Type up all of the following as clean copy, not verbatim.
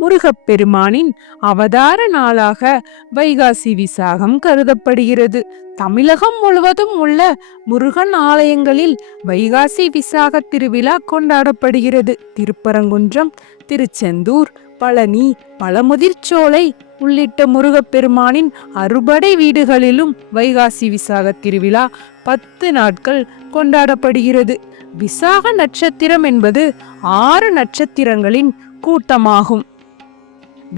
முருகப்பெருமானின் அவதார நாளாக வைகாசி விசாகம் கருதப்படுகிறது. தமிழகம் முழுவதும் உள்ள முருகன் ஆலயங்களில் வைகாசி விசாக திருவிழா கொண்டாடப்படுகிறது. திருப்பரங்குன்றம், திருச்செந்தூர், பழனி, பழமுதிர்ச்சோலை உள்ளிட்ட முருகப்பெருமானின் அறுபடை வீடுகளிலும் வைகாசி விசாக திருவிழா 10 நாட்கள் கொண்டாடப்படுகிறது. விசாக நட்சத்திரம் என்பது 6 நட்சத்திரங்களின் கூட்டமாகும்.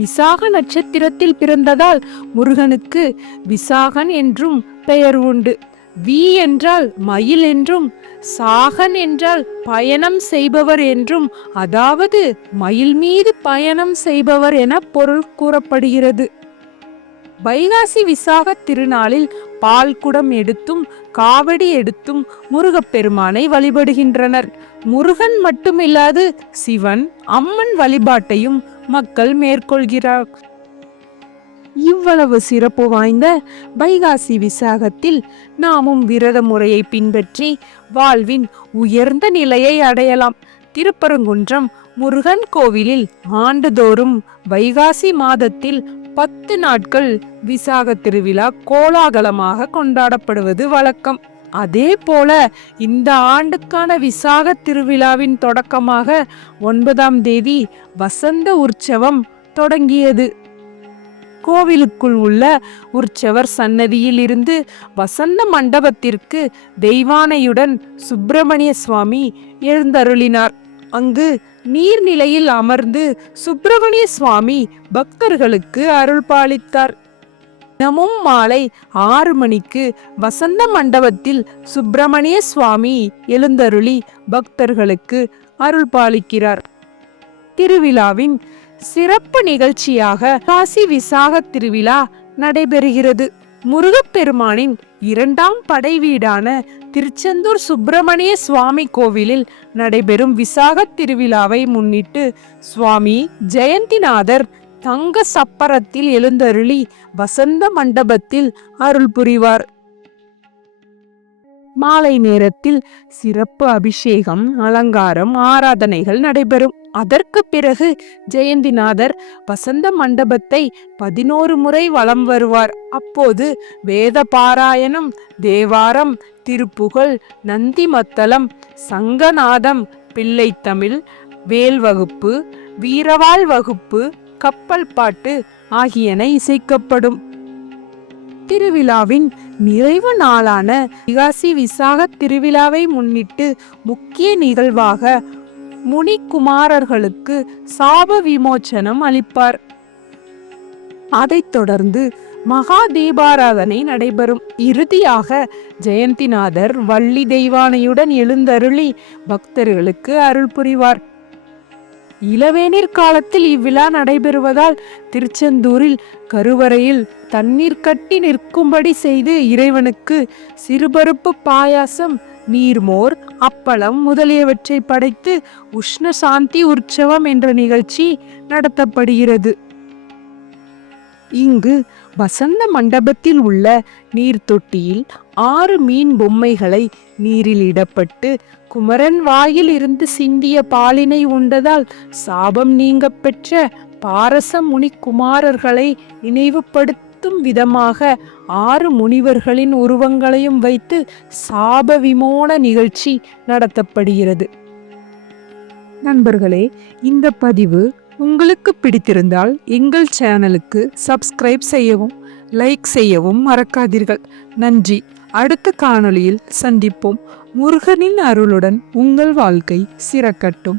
விசாக நட்சத்திரத்தில் பிறந்ததால் முருகனுக்கு விசாகன் என்றும் பெயர் உண்டு. வி என்றால் மயில் என்றும், சாகன் என்றால் பயணம் செய்பவர் என்றும், அதாவது மயில் மீது பயணம் செய்பவர் என பொருள் கூறப்படுகிறது. வைகாசி விசாக திருநாளில் பால் குடம் எடுத்தும் காவடி எடுத்தும் முருகப்பெருமானை வழிபடுகின்றனர். முருகன் மட்டுமில்லாது சிவன், அம்மன் வழிபாட்டையும் மக்கள் மேற்கொள்கிறார். இவ்வளவு சிறப்பு வாய்ந்த வைகாசி விசாகத்தில் நாமும் விரத முறையை பின்பற்றி வாழ்வின் உயர்ந்த நிலையை அடையலாம். திருப்பரங்குன்றம் முருகன் கோவிலில் ஆண்டுதோறும் வைகாசி மாதத்தில் 10 நாட்கள் விசாக திருவிழா கோலாகலமாக கொண்டாடப்படுவது வழக்கம். அதே போல இந்த ஆண்டுக்கான விசாக திருவிழாவின் தொடக்கமாக 9ஆம் தேதி வசந்த உற்சவம் தொடங்கியது. கோவிலுக்குள் உள்ள உற்சவர் சன்னதியில் இருந்து வசந்த மண்டபத்திற்கு தெய்வானையுடன் சுப்பிரமணிய சுவாமி எழுந்தருளினார். அங்கு நீர்நிலையில் அமர்ந்து சுப்பிரமணிய சுவாமி பக்தர்களுக்கு அருள் பாலித்தார். தினமும் மாலை 6 மணிக்கு வசந்த மண்டபத்தில் சுப்பிரமணிய சுவாமி எழுந்தருளி பக்தர்களுக்கு அருள் பாலிக்கிறார். திருவிழாவின் சிறப்பு நிகழ்ச்சியாக வைகாசி விசாக திருவிழா நடைபெறுகிறது. முருகப்பெருமானின் 2ஆம் படை வீடான திருச்செந்தூர் சுப்பிரமணிய சுவாமி கோவிலில் நடைபெறும் விசாக திருவிழாவை முன்னிட்டு சுவாமி ஜெயந்திநாதர் தங்க சப்பரத்தில் எழுந்தருளி வசந்த மண்டபத்தில் அருள் புரிவார். மாலை நேரத்தில் சிறப்பு அபிஷேகம், அலங்காரம், ஆராதனைகள் நடைபெறும். அதற்கு பிறகு ஜெயந்திநாதர் வசந்த மண்டபத்தை 11 முறை வலம் வருவார். அப்போது வேத பாராயணம், தேவாரம், திருப்புகழ், நந்தி மத்தளம், சங்கநாதம், பிள்ளைத்தமிழ், வேல் வகுப்பு, வீரவாள் வகுப்பு, கப்பல் பாட்டு ஆகியன இசைக்கப்படும். திருவிழாவின் நிறைவு நாளான வைகாசி விசாக திருவிழாவை முன்னிட்டு முக்கிய நிகழ்வாக முனிகுமாரர்களுக்கு சாப விமோச்சனம் அளிப்பார். அதைத் தொடர்ந்து மகா தீபாராதனை நடைபெறும். இறுதியாக ஜெயந்திநாதர் வள்ளி தெய்வானையுடன் எழுந்தருளி பக்தர்களுக்கு அருள் புரிவார். இளவேநீர் காலத்தில் இவ்விழா நடைபெறுவதால் திருச்செந்தூரில் கருவறையில் தண்ணீர் கட்டி நிற்கும்படி செய்து இறைவனுக்கு சிறுபருப்பு பாயாசம், நீர்மோர், அப்பளம் முதலியவற்றை படைத்து உஷ்ண சாந்தி உற்சவம் என்ற நிகழ்ச்சி நடத்தப்படுகிறது. இங்கு வசந்த மண்டபத்தில் உள்ள நீர் தொட்டியில் 6 மீன் பொம்மைகளை நீரில் இடப்பட்டு குமரன் வாயில் இருந்து சிந்திய பாலினை உண்டதால் சாபம் நீங்க பெற்ற பாரச முனி குமாரர்களை நினைவுபடுத்தும் விதமாக 6 முனிவர்களின் உருவங்களையும் வைத்து சாப விமோன நிகழ்ச்சி நடத்தப்படுகிறது. நண்பர்களே, இந்த பதிவு உங்களுக்கு பிடித்திருந்தால் எங்கள் சேனலுக்கு சப்ஸ்கிரைப் செய்யவும், லைக் செய்யவும் மறக்காதீர்கள். நன்றி. அடுத்த காணொளியில் சந்திப்போம். முருகனின் அருளுடன் உங்கள் வாழ்க்கை சிறக்கட்டும்.